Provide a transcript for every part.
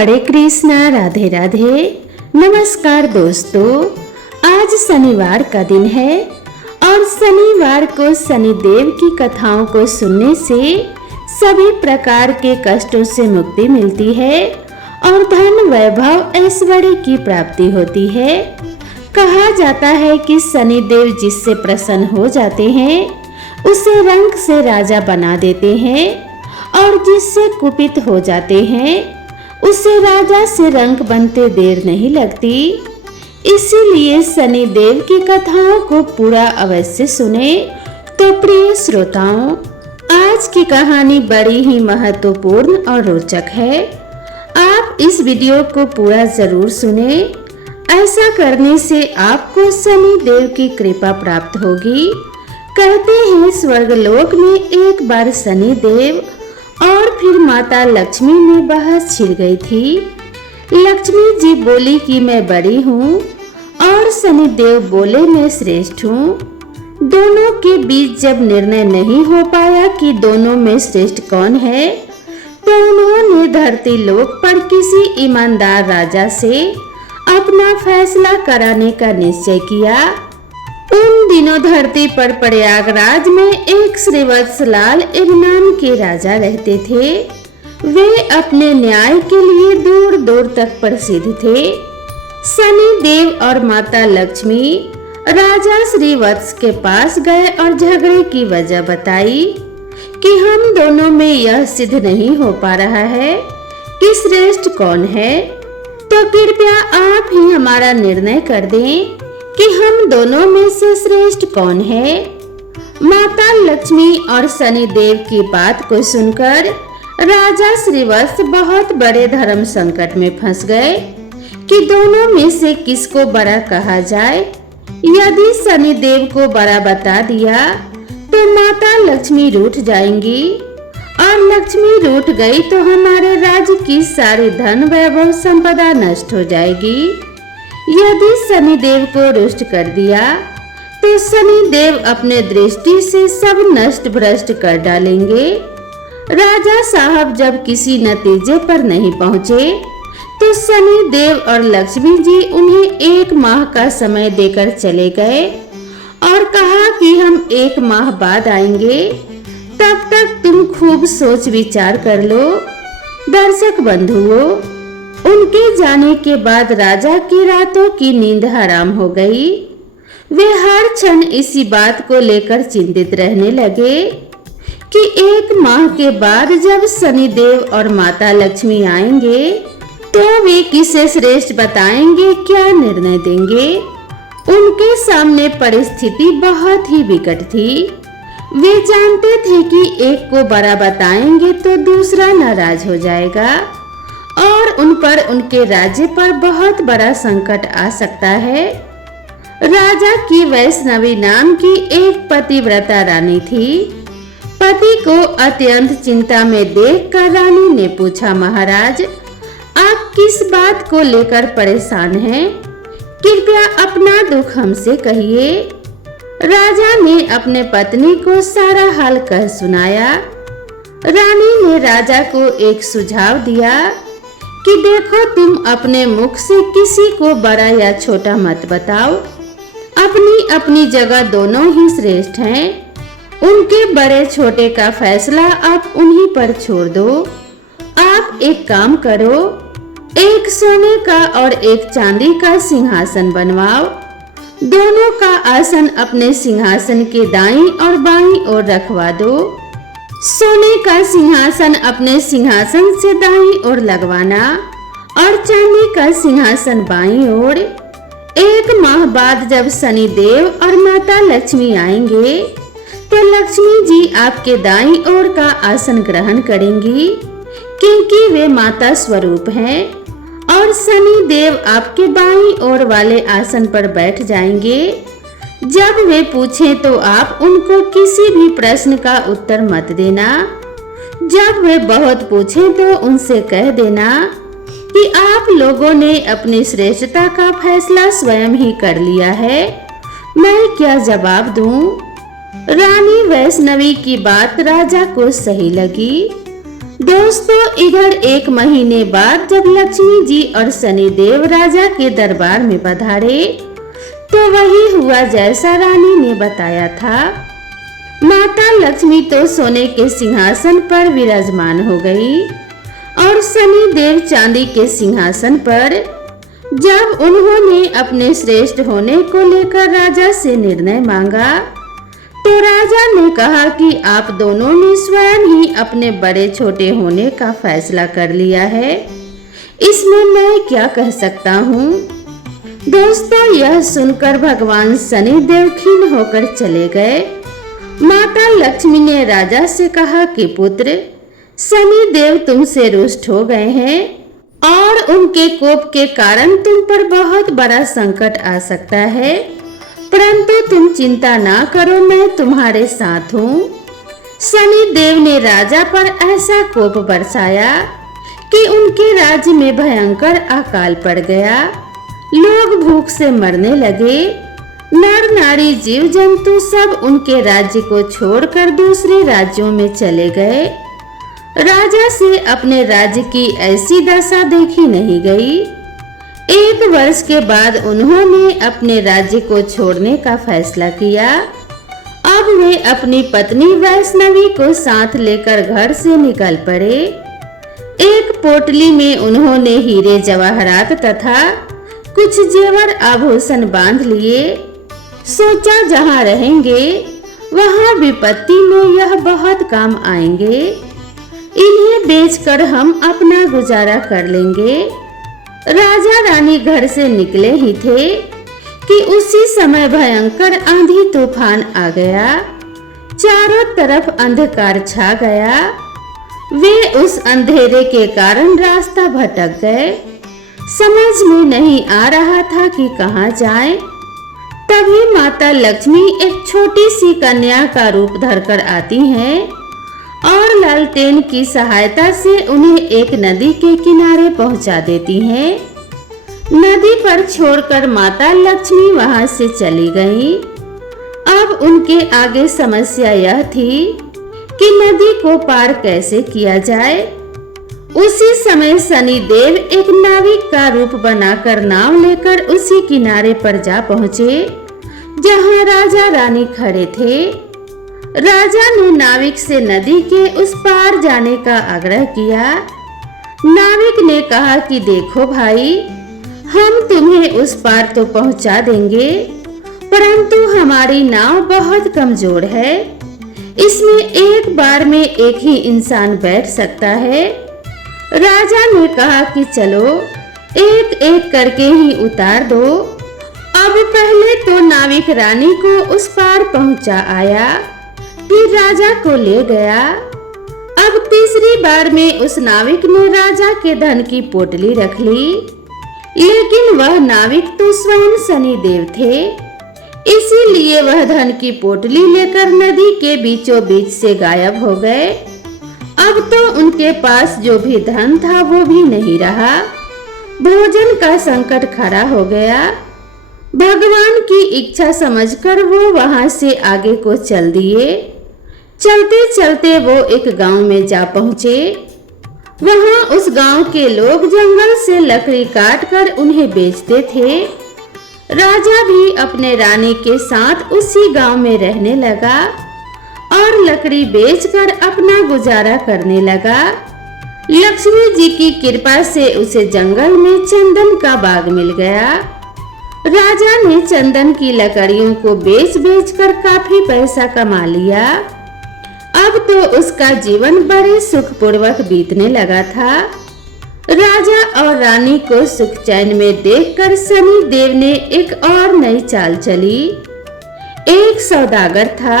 हरे कृष्णा, राधे राधे। नमस्कार दोस्तों, आज शनिवार का दिन है और शनिवार को शनिदेव की कथाओं को सुनने से सभी प्रकार के कष्टों से मुक्ति मिलती है और धन वैभव ऐश्वर्य की प्राप्ति होती है। कहा जाता है कि शनिदेव जिससे प्रसन्न हो जाते हैं उसे रंक से राजा बना देते हैं और जिससे कुपित हो जाते हैं उसे राजा से रंक बनते देर नहीं लगती। इसीलिए शनिदेव की कथाओं को पूरा अवश्य सुने। तो प्रिय श्रोताओं, आज की कहानी बड़ी ही महत्वपूर्ण और रोचक है। आप इस वीडियो को पूरा जरूर सुने। ऐसा करने से आपको शनिदेव की कृपा प्राप्त होगी। कहते हैं स्वर्गलोक में एक बार शनिदेव और फिर माता लक्ष्मी में बहस छिड़ गई थी। लक्ष्मी जी बोली कि मैं बड़ी हूँ और शनिदेव बोले मैं श्रेष्ठ हूँ। दोनों के बीच जब निर्णय नहीं हो पाया कि दोनों में श्रेष्ठ कौन है, तो उन्होंने धरती लोक पर किसी ईमानदार राजा से अपना फैसला कराने का निश्चय किया। उन दिनों धरती पर प्रयागराज में एक श्रीवत्सलाल नाम के राजा रहते थे। वे अपने न्याय के लिए दूर दूर तक प्रसिद्ध थे। शनिदेव और माता लक्ष्मी राजा श्रीवत्स के पास गए और झगड़े की वजह बताई कि हम दोनों में यह सिद्ध नहीं हो पा रहा है कि श्रेष्ठ कौन है, तो कृपया आप ही हमारा निर्णय कर दें कि हम दोनों में से श्रेष्ठ कौन है। माता लक्ष्मी और शनिदेव की बात को सुनकर राजा श्रीवत्स बहुत बड़े धर्म संकट में फंस गए कि दोनों में से किसको बड़ा कहा जाए। यदि शनिदेव को बड़ा बता दिया तो माता लक्ष्मी रूठ जाएंगी और लक्ष्मी रूठ गई तो हमारे राज्य की सारी धन वैभव संपदा नष्ट हो जाएगी। यदि शनिदेव को रुष्ट कर दिया तो शनिदेव अपने दृष्टि से सब नष्ट भ्रष्ट कर डालेंगे। राजा साहब जब किसी नतीजे पर नहीं पहुँचे तो शनिदेव और लक्ष्मी जी उन्हें 1 माह का समय देकर चले गए और कहा कि हम 1 माह बाद आएंगे, तब तक तुम खूब सोच विचार कर लो। दर्शक बंधुओं, उनके जाने के बाद राजा की रातों की नींद हराम हो गई। वे हर क्षण इसी बात को लेकर चिंतित रहने लगे कि 1 माह के बाद जब शनिदेव और माता लक्ष्मी आएंगे तो वे किसे श्रेष्ठ बताएंगे, क्या निर्णय देंगे। उनके सामने परिस्थिति बहुत ही विकट थी। वे जानते थे कि एक को बड़ा बताएंगे तो दूसरा नाराज हो जाएगा और उन पर उनके राज्य पर बहुत बड़ा संकट आ सकता है। राजा की वैष्णवी नाम की एक पतिव्रता रानी थी। पति को अत्यंत चिंता में देखकर रानी ने पूछा, महाराज आप किस बात को लेकर परेशान हैं? कृपया अपना दुख हमसे कहिए। राजा ने अपने पत्नी को सारा हाल कह सुनाया। रानी ने राजा को एक सुझाव दिया कि देखो, तुम अपने मुख से किसी को बड़ा या छोटा मत बताओ। अपनी अपनी जगह दोनों ही श्रेष्ठ हैं। उनके बड़े छोटे का फैसला आप उन्हीं पर छोड़ दो। आप एक काम करो, एक सोने का और एक चांदी का सिंहासन बनवाओ। दोनों का आसन अपने सिंहासन के दाईं और बाईं ओर रखवा दो। सोने का सिंहासन अपने सिंहासन से दाईं ओर लगवाना और चांदी का सिंहासन बाईं ओर। 1 माह बाद जब शनिदेव और माता लक्ष्मी आएंगे तो लक्ष्मी जी आपके दाईं ओर का आसन ग्रहण करेंगी, क्योंकि वे माता स्वरूप हैं, और शनिदेव आपके बाईं ओर वाले आसन पर बैठ जाएंगे। जब वे पूछें तो आप उनको किसी भी प्रश्न का उत्तर मत देना। जब वे बहुत पूछें तो उनसे कह देना कि आप लोगों ने अपनी श्रेष्ठता का फैसला स्वयं ही कर लिया है, मैं क्या जवाब दूं। रानी वैष्णवी की बात राजा को सही लगी। दोस्तों, इधर 1 महीने बाद जब लक्ष्मी जी और शनिदेव राजा के दरबार में पधारे तो वही हुआ जैसा रानी ने बताया था। माता लक्ष्मी तो सोने के सिंहासन पर विराजमान हो गई और शनिदेव चांदी के सिंहासन पर। जब उन्होंने अपने श्रेष्ठ होने को लेकर राजा से निर्णय मांगा तो राजा ने कहा कि आप दोनों ने स्वयं ही अपने बड़े छोटे होने का फैसला कर लिया है, इसमें मैं क्या कह सकता हूँ। दोस्तों, यह सुनकर भगवान शनिदेव खिन्न होकर चले गए। माता लक्ष्मी ने राजा से कहा कि पुत्र, शनिदेव तुमसे रुष्ट हो गए हैं और उनके कोप के कारण तुम पर बहुत बड़ा संकट आ सकता है, परंतु तुम चिंता ना करो, मैं तुम्हारे साथ हूँ। शनिदेव ने राजा पर ऐसा कोप बरसाया कि उनके राज्य में भयंकर अकाल पड़ गया। लोग भूख से मरने लगे। नर नारी जीव जंतु सब उनके राज्य को छोड़कर दूसरे राज्यों में चले गए। राजा से अपने राज्य की ऐसी दशा देखी नहीं गई। 1 वर्ष के बाद उन्होंने अपने राज्य को छोड़ने का फैसला किया। अब वे अपनी पत्नी वैष्णवी को साथ लेकर घर से निकल पड़े। एक पोटली में उन्होंने हीरे जवाहरात तथा कुछ जेवर आभूषण बांध लिए। सोचा जहाँ रहेंगे वहाँ विपत्ति में यह बहुत काम आएंगे, इन्हें बेचकर हम अपना गुजारा कर लेंगे। राजा रानी घर से निकले ही थे कि उसी समय भयंकर आंधी तूफान आ गया। चारों तरफ अंधकार छा गया। वे उस अंधेरे के कारण रास्ता भटक गए। समझ में नहीं आ रहा था कि कहाँ जाएं। तभी माता लक्ष्मी एक छोटी सी कन्या का रूप धरकर आती हैं और लालटेन की सहायता से उन्हें एक नदी के किनारे पहुंचा देती हैं। नदी पर छोड़कर माता लक्ष्मी वहां से चली गईं। अब उनके आगे समस्या यह थी कि नदी को पार कैसे किया जाए। उसी समय शनिदेव एक नाविक का रूप बनाकर नाव लेकर उसी किनारे पर जा पहुंचे जहां राजा रानी खड़े थे। राजा ने नाविक से नदी के उस पार जाने का आग्रह किया। नाविक ने कहा कि देखो भाई, हम तुम्हें उस पार तो पहुंचा देंगे, परंतु हमारी नाव बहुत कमजोर है, इसमें एक बार में एक ही इंसान बैठ सकता है। राजा ने कहा कि चलो एक एक करके ही उतार दो। अब पहले तो नाविक रानी को उस पार पहुंचा आया, फिर राजा को ले गया। अब तीसरी बार में उस नाविक ने राजा के धन की पोटली रख ली, लेकिन वह नाविक तो स्वयं शनिदेव थे, इसीलिए वह धन की पोटली लेकर नदी के बीचों बीच से गायब हो गए। अब तो उनके पास जो भी धन था वो भी नहीं रहा। भोजन का संकट खड़ा हो गया। भगवान की इच्छा समझकर वो वहां से आगे को चल दिए। चलते चलते वो एक गांव में जा पहुंचे। वहां उस गांव के लोग जंगल से लकड़ी काटकर उन्हें बेचते थे। राजा भी अपने रानी के साथ उसी गांव में रहने लगा और लकड़ी बेचकर अपना गुजारा करने लगा। लक्ष्मी जी की कृपा से उसे जंगल में चंदन का बाग मिल गया। राजा ने चंदन की लकड़ियों को बेच बेचकर काफी पैसा कमा लिया। अब तो उसका जीवन बड़े सुखपूर्वक बीतने लगा था। राजा और रानी को सुख चैन में देखकर शनि देव ने एक और नई चाल चली। एक सौदागर था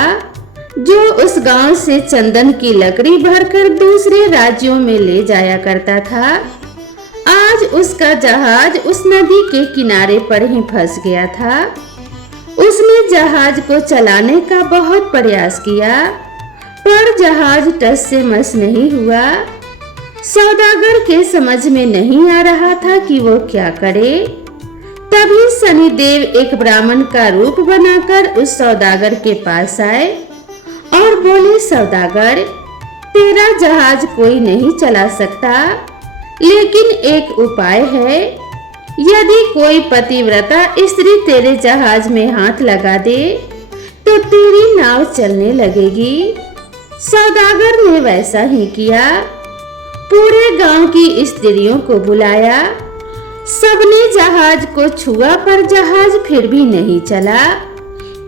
जो उस गांव से चंदन की लकड़ी भरकर दूसरे राज्यों में ले जाया करता था। आज उसका जहाज उस नदी के किनारे पर ही फंस गया था। उसने जहाज को चलाने का बहुत प्रयास किया, पर जहाज टस से मस नहीं हुआ। सौदागर के समझ में नहीं आ रहा था कि वो क्या करे। तभी शनिदेव एक ब्राह्मण का रूप बनाकर उस सौदागर के पास आए और बोले, सौदागर, तेरा जहाज कोई नहीं चला सकता, लेकिन एक उपाय है। यदि कोई पतिव्रता स्त्री तेरे जहाज में हाथ लगा दे तो तेरी नाव चलने लगेगी। सौदागर ने वैसा ही किया। पूरे गांव की स्त्रियों को बुलाया। सबने जहाज को छुआ पर जहाज फिर भी नहीं चला।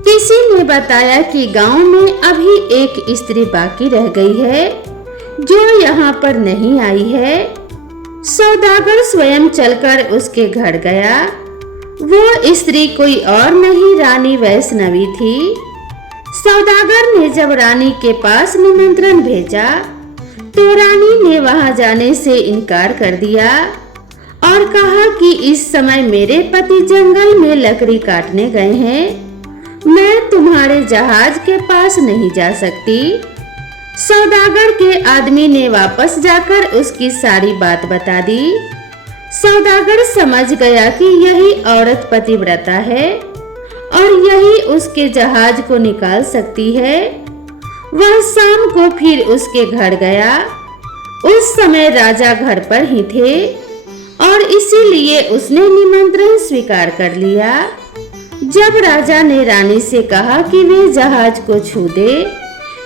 किसी ने बताया कि गांव में अभी एक स्त्री बाकी रह गई है जो यहाँ पर नहीं आई है। सौदागर स्वयं चलकर उसके घर गया। वो स्त्री कोई और नहीं, रानी वैष्णवी थी। सौदागर ने जब रानी के पास निमंत्रण भेजा तो रानी ने वहां जाने से इनकार कर दिया और कहा कि इस समय मेरे पति जंगल में लकड़ी काटने गए हैं, मैं तुम्हारे जहाज के पास नहीं जा सकती। सौदागर के आदमी ने वापस जाकर उसकी सारी बात बता दी। सौदागर समझ गया कि यही औरत पतिव्रता है और यही उसके जहाज को निकाल सकती है। वह शाम को फिर उसके घर गया। उस समय राजा घर पर ही थे और इसीलिए उसने निमंत्रण स्वीकार कर लिया। जब राजा ने रानी से कहा कि वे जहाज को छू दे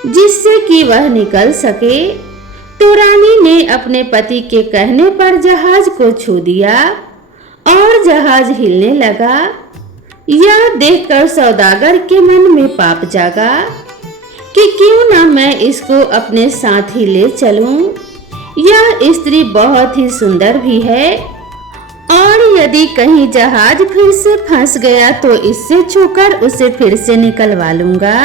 जिससे कि वह निकल सके, तो रानी ने अपने पति के कहने पर जहाज को छू दिया और जहाज हिलने लगा। यह देखकर सौदागर के मन में पाप जागा कि क्यों ना मैं इसको अपने साथ ही ले चलूं। यह स्त्री बहुत ही सुंदर भी है और यदि कहीं जहाज फिर से फंस गया तो इससे छूकर उसे फिर से निकलवा लूंगा।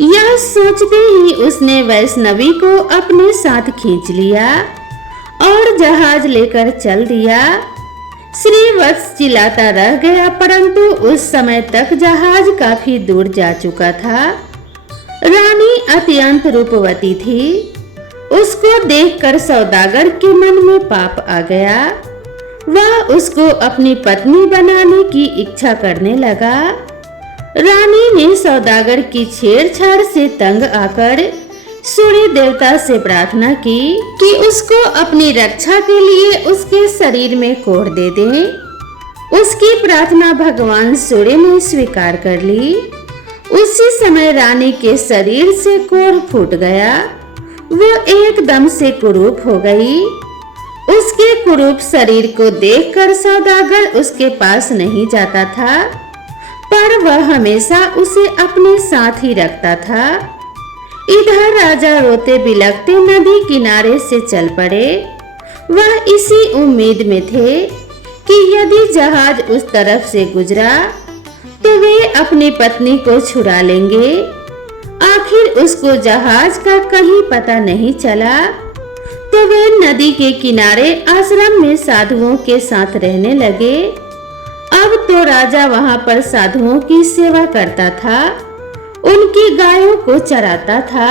यह सोचते ही उसने वैष्णवी को अपने साथ खींच लिया और जहाज लेकर चल दिया। श्रीवत्स चिल्लाता रह गया, परंतु उस समय तक जहाज काफी दूर जा चुका था। रानी अत्यंत रूपवती थी। उसको देखकर सौदागर के मन में पाप आ गया। वह उसको अपनी पत्नी बनाने की इच्छा करने लगा। रानी ने सौदागर की छेड़छाड़ से तंग आकर सूर्य देवता से प्रार्थना की कि उसको अपनी रक्षा के लिए उसके शरीर में कोढ़ दे दें। उसकी प्रार्थना भगवान सूर्य ने स्वीकार कर ली। उसी समय रानी के शरीर से कोढ़ फूट गया। वो एकदम से कुरूप हो गई। उसके कुरूप शरीर को देखकर सौदागर उसके पास नहीं जाता था, पर वह हमेशा उसे अपने साथ ही रखता था। इधर राजा रोते बिलखते नदी किनारे से चल पड़े। वह इसी उम्मीद में थे कि यदि जहाज उस तरफ से गुजरा तो वे अपनी पत्नी को छुड़ा लेंगे। आखिर उसको जहाज का कहीं पता नहीं चला तो वे नदी के किनारे आश्रम में साधुओं के साथ रहने लगे। अब तो राजा वहां पर साधुओं की सेवा करता था, उनकी गायों को चराता था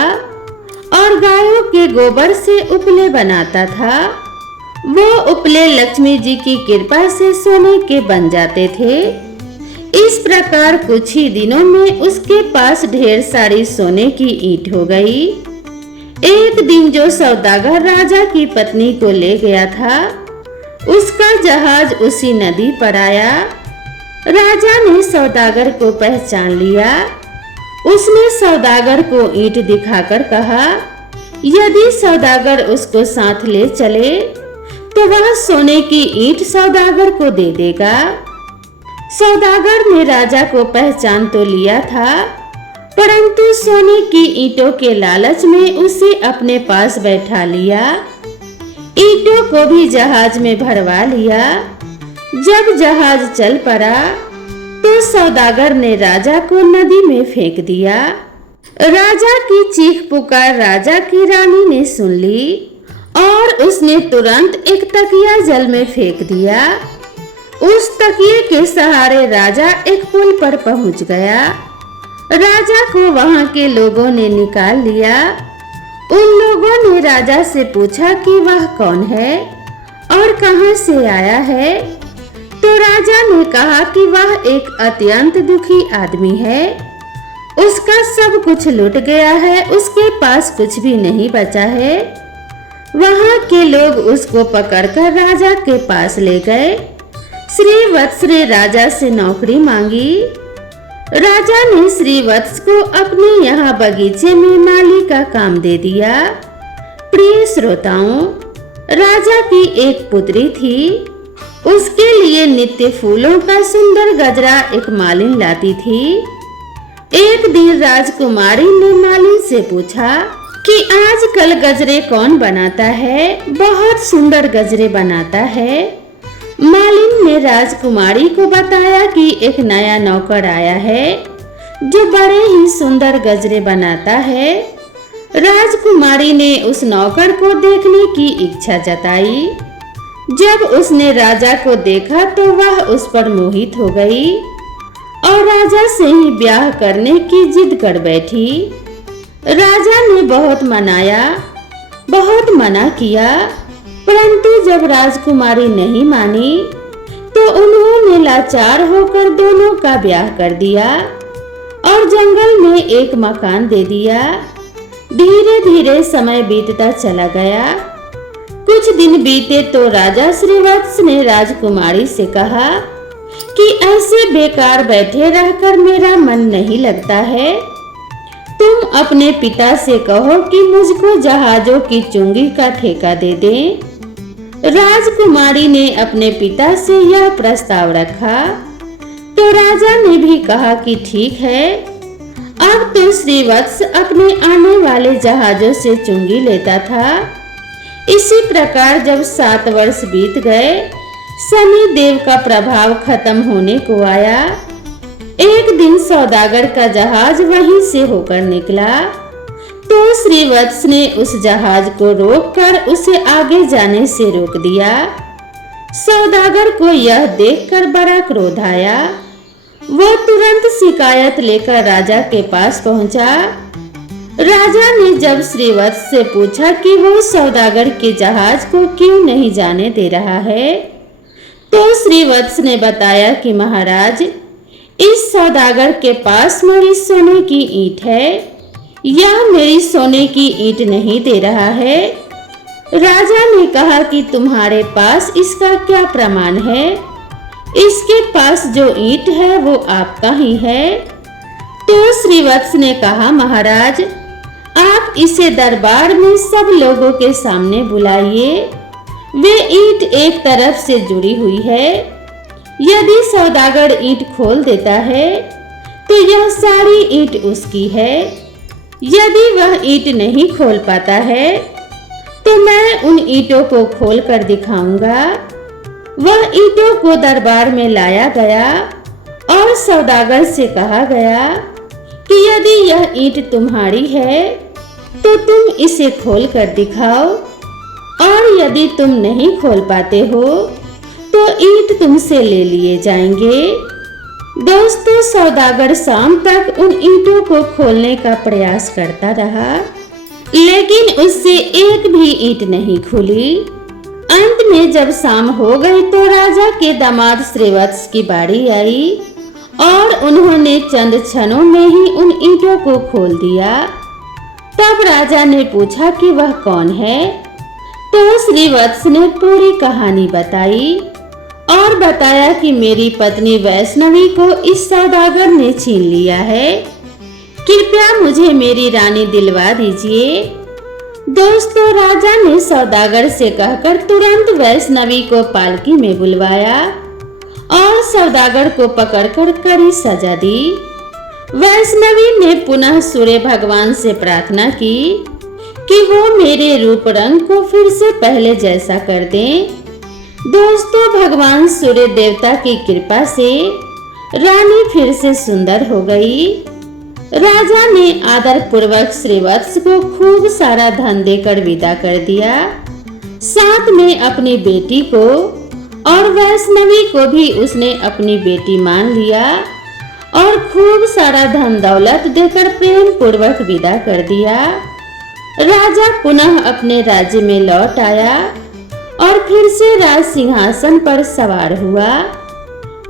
और गायों के गोबर से उपले बनाता था। वो उपले लक्ष्मी जी की कृपा से सोने के बन जाते थे। इस प्रकार कुछ ही दिनों में उसके पास ढेर सारी सोने की ईंट हो गई। एक दिन जो सौदागर राजा की पत्नी को ले गया था, उसका जहाज उसी नदी पर आया। राजा ने सौदागर को पहचान लिया। उसने सौदागर को ईंट दिखाकर कहा, यदि सौदागर उसको साथ ले चले तो वह सोने की ईंट सौदागर को दे देगा। सौदागर ने राजा को पहचान तो लिया था, परंतु सोने की ईंटों के लालच में उसे अपने पास बैठा लिया। ईंटों को भी जहाज में भरवा लिया। जब जहाज चल पड़ा तो सौदागर ने राजा को नदी में फेंक दिया। राजा की चीख पुकार राजा की रानी ने सुन ली और उसने तुरंत एक तकिया जल में फेंक दिया। उस तकिए के सहारे राजा एक पुल पर पहुंच गया। राजा को वहां के लोगों ने निकाल लिया। उन लोगों ने राजा से पूछा कि वह कौन है और कहां से आया है। तो राजा ने कहा कि वह एक अत्यंत दुखी आदमी है उसका सब कुछ लुट गया है, उसके पास कुछ भी नहीं बचा है। वहां के लोग उसको पकड़कर राजा के पास ले गए। श्रीवत्स ने राजा से नौकरी मांगी। राजा ने श्रीवत्स को अपने यहाँ बगीचे में माली का काम दे दिया। प्रिय श्रोताओं, राजा की एक पुत्री थी। उसके लिए नित्य फूलों का सुंदर गजरा एक मालिन लाती थी। एक दिन राजकुमारी ने मालिन से पूछा कि आजकल गजरे कौन बनाता है? बहुत सुंदर गजरे बनाता है। मालिन ने राजकुमारी को बताया कि एक नया नौकर आया है जो बड़े ही सुंदर गजरे बनाता है। राजकुमारी ने उस नौकर को देखने की इच्छा जताई। जब उसने राजा को देखा तो वह उस पर मोहित हो गई और राजा से ही ब्याह करने की जिद कर बैठी। राजा ने बहुत मनाया, बहुत मना किया, परंतु जब राजकुमारी नहीं मानी तो उन्होंने लाचार होकर दोनों का ब्याह कर दिया और जंगल में एक मकान दे दिया। धीरे धीरे समय बीतता चला गया। कुछ दिन बीते तो राजा श्रीवत्स ने राजकुमारी से कहा कि ऐसे बेकार बैठे रहकर मेरा मन नहीं लगता है। तुम अपने पिता से कहो कि मुझको जहाजों की चुंगी का ठेका दे दें। राजकुमारी ने अपने पिता से यह प्रस्ताव रखा तो राजा ने भी कहा कि ठीक है। अब तो श्रीवत्स अपने आने वाले जहाजों से चुंगी लेता था। इसी प्रकार जब 7 वर्ष बीत गए, शनि देव का प्रभाव खत्म होने को आया। एक दिन सौदागर का जहाज वहीं से होकर निकला तो श्रीवत्स ने उस जहाज को रोककर उसे आगे जाने से रोक दिया। सौदागर को यह देखकर बड़ा क्रोध आया। वो तुरंत शिकायत लेकर राजा के पास पहुंचा। राजा ने जब श्रीवत्स से पूछा कि वो सौदागर के जहाज को क्यों नहीं जाने दे रहा है, तो श्रीवत्स ने बताया कि महाराज, इस सौदागर के पास मेरी सोने की ईंट है। यह मेरी सोने की ईंट नहीं दे रहा है। राजा ने कहा कि तुम्हारे पास इसका क्या प्रमाण है? इसके पास जो ईंट है वो आपका ही है। तो श्रीवत्स ने कहा, महाराज, आप इसे दरबार में सब लोगों के सामने बुलाइए। वे ईंट एक तरफ से जुड़ी हुई है। यदि सौदागर ईंट खोल देता है तो यह सारी ईंट उसकी है। यदि वह ईंट नहीं खोल पाता है तो मैं उन ईंटों को खोल कर दिखाऊंगा। वह ईंटों को दरबार में लाया गया और सौदागर से कहा गया कि यदि यह ईंट तुम्हारी है तो तुम इसे खोल कर दिखाओ, और यदि तुम नहीं खोल पाते हो तो ईंट तुमसे ले लिए जाएंगे। दोस्तों, सौदागर शाम तक उन ईंटों को खोलने का प्रयास करता रहा, लेकिन उससे एक भी ईंट नहीं खुली। अंत में जब शाम हो गई तो राजा के दामाद श्रीवत्स की बारी आई और उन्होंने चंद क्षणों में ही उन ईंटों को खोल दिया। तब राजा ने पूछा कि वह कौन है, तो श्रीवत्स ने पूरी कहानी बताई और बताया कि मेरी पत्नी वैष्णवी को इस सौदागर ने छीन लिया है। कृपया मुझे मेरी रानी दिलवा दीजिए। दोस्तों, राजा ने सौदागर से कहकर तुरंत वैष्णवी को पालकी में बुलवाया और सौदागर को पकड़कर कड़ी सजा दी। वैष्णवी ने पुनः सूर्य भगवान से प्रार्थना की कि वो मेरे रूप रंग को फिर से पहले जैसा कर दें। दोस्तों, भगवान सूर्य देवता की कृपा से रानी फिर से सुंदर हो गई। राजा ने आदर पूर्वक श्रीवत्स को खूब सारा धन देकर विदा कर दिया। साथ में अपनी बेटी को और वैष्णवी को भी उसने अपनी बेटी मान लिया और खूब सारा धन दौलत देकर प्रेम पूर्वक विदा कर दिया। राजा पुनः अपने राज्य में लौट आया और फिर से राज सिंहासन पर सवार हुआ।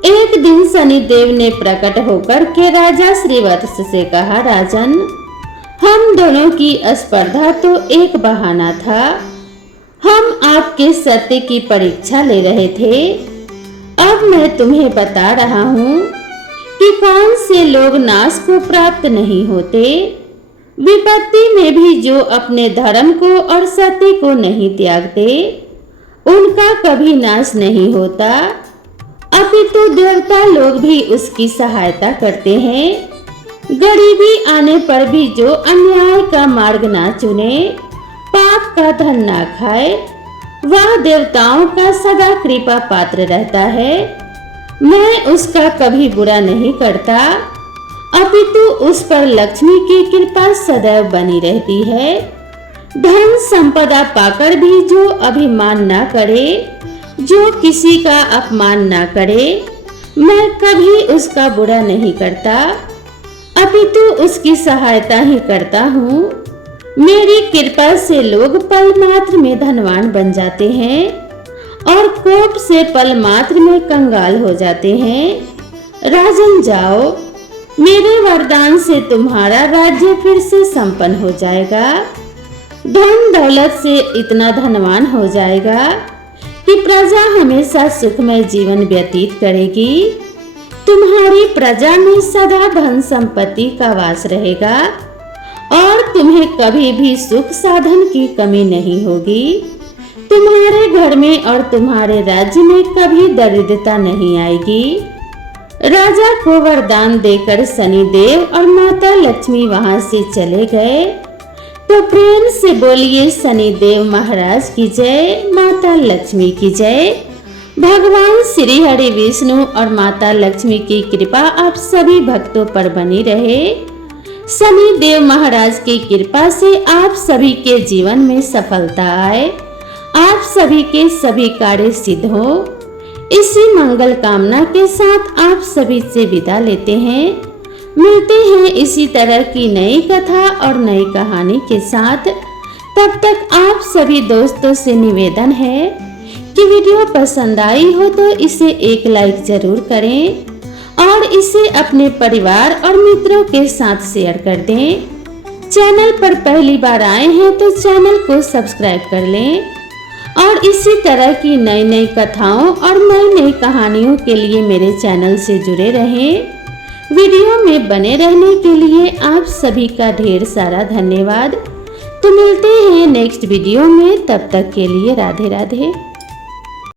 एक दिन शनिदेव ने प्रकट होकर के राजा श्रीवत्स से कहा, राजन, हम दोनों की स्पर्धा तो एक बहाना था। हम आपके सत्य की परीक्षा ले रहे थे। अब मैं तुम्हें बता रहा हूँ कि कौन से लोग नाश को प्राप्त नहीं होते। विपत्ति में भी जो अपने धर्म को और सत्य को नहीं त्यागते, उनका कभी नाश नहीं होता, अपितु देवता लोग भी उसकी सहायता करते हैं। गरीबी आने पर भी जो अन्याय का मार्ग ना चुने, पाप का धन ना खाए, वह देवताओं का सदा कृपा पात्र रहता है। मैं उसका कभी बुरा नहीं करता, अपितु उस पर लक्ष्मी की कृपा सदैव बनी रहती है। धन संपदा पाकर भी जो अभिमान ना करे, जो किसी का अपमान ना करे, मैं कभी उसका बुरा नहीं करता, अपितु उसकी सहायता ही करता हूँ। मेरी कृपा से लोग पल मात्र में धनवान बन जाते हैं और कोप से पल मात्र में कंगाल हो जाते हैं। राजन, जाओ, मेरे वरदान से तुम्हारा राज्य फिर से संपन्न हो जाएगा। धन दौलत से इतना धनवान हो जाएगा कि प्रजा हमेशा सुखमय जीवन व्यतीत करेगी। तुम्हारी प्रजा में सदा धन संपत्ति का वास रहेगा और तुम्हें कभी भी सुख साधन की कमी नहीं होगी। तुम्हारे घर में और तुम्हारे राज्य में कभी दरिद्रता नहीं आएगी। राजा को वरदान देकर शनिदेव और माता लक्ष्मी वहां से चले गए। तो प्रेम से बोलिए, शनिदेव महाराज की जय, माता लक्ष्मी की जय। भगवान श्री हरि विष्णु और माता लक्ष्मी की कृपा आप सभी भक्तों पर बनी रहे। शनिदेव महाराज की कृपा से आप सभी के जीवन में सफलता आए, आप सभी के सभी कार्य सिद्ध हो। इसी मंगल कामना के साथ आप सभी से विदा लेते हैं। मिलते हैं इसी तरह की नई कथा और नई कहानी के साथ। तब तक आप सभी दोस्तों से निवेदन है कि वीडियो पसंद आई हो तो इसे एक लाइक जरूर करें और इसे अपने परिवार और मित्रों के साथ शेयर कर दें। चैनल पर पहली बार आए हैं तो चैनल को सब्सक्राइब कर लें और इसी तरह की नई नई कथाओं और नई नई कहानियों के लिए मेरे चैनल से जुड़े रहें। वीडियो में बने रहने के लिए आप सभी का ढेर सारा धन्यवाद। तो मिलते हैं नेक्स्ट वीडियो में, तब तक के लिए राधे राधे।